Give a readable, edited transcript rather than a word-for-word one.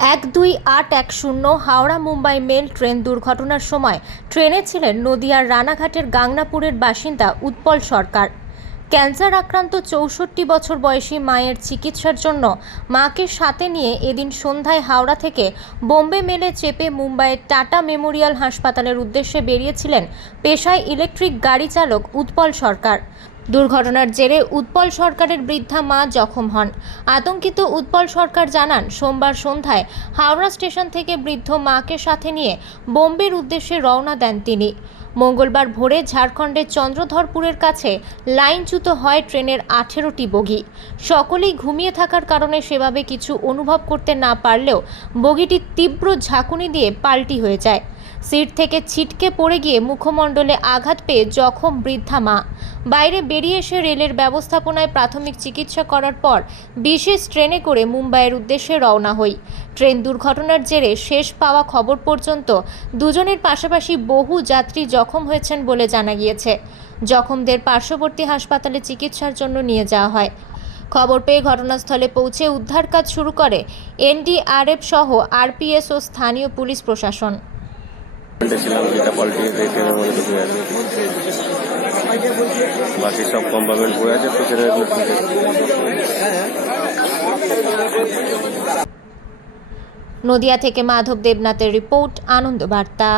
12810 Howrah Mumbai mail train দুর্ঘটনার সময় ট্রেনে ছিলেন নদিয়ার রানাঘাটের গাংনাপুরের বাসিন্দা উৎপল সরকার। ক্যান্সার আক্রান্ত 64 বছর বয়সী মায়ের চিকিৎসার জন্য মাকে সাথে নিয়ে এদিন সন্ধ্যায় হাওড়া থেকে বোম্বে মেলে চেপে মুম্বাইয়ের টাটা মেমোরিয়াল হাসপাতালের উদ্দেশ্যে বেরিয়েছিলেন পেশায় ইলেকট্রিক গাড়ি চালক উৎপল সরকার। দুর্ঘটনার জেরে উৎপল সরকারের বৃদ্ধা মা জখম হন। আতঙ্কিত উৎপল সরকার জানান, সোমবার সন্ধ্যায় হাওড়া স্টেশন থেকে বৃদ্ধ মাকে সাথে নিয়ে বোম্বের উদ্দেশ্যে রওনা দেন তিনি। মঙ্গলবার ভোরে ঝাড়খণ্ডের চন্দ্রধরপুরের কাছে লাইনচ্যুত হয় ট্রেনের 18টি বগি। সকলেই ঘুমিয়ে থাকার কারণে সেভাবে কিছু অনুভব করতে না পারলেও বগিটি তীব্র ঝাঁকুনি দিয়ে পাল্টি হয়ে যায়। সিট থেকে ছিটকে পড়ে গিয়ে মুখমণ্ডলে আঘাত পেয়ে জখম বৃদ্ধা মা। বাইরে বেরিয়ে এসে রেলের ব্যবস্থাপনায় প্রাথমিক চিকিৎসা করার পর বিশেষ ট্রেনে করে মুম্বাইয়ের উদ্দেশ্যে রওনা হই। ট্রেন দুর্ঘটনার জেরে শেষ পাওয়া খবর পর্যন্ত দুজনের পাশাপাশি বহু যাত্রী জখম হয়েছেন বলে জানা গিয়েছে। জখমদের পার্শ্ববর্তী হাসপাতালে চিকিৎসার জন্য নিয়ে যাওয়া হয়। খবর পেয়ে ঘটনাস্থলে পৌঁছে উদ্ধার কাজ শুরু করে এনডিআরএফ সহ আরপিএস ও স্থানীয় পুলিশ প্রশাসন। বাকি সব কম্পার্টমেন্ট পড়ে আছে, পিছনে নদিয়া থেকে মাধব দেবনাথের রিপোর্ট, আনন্দ বার্তা।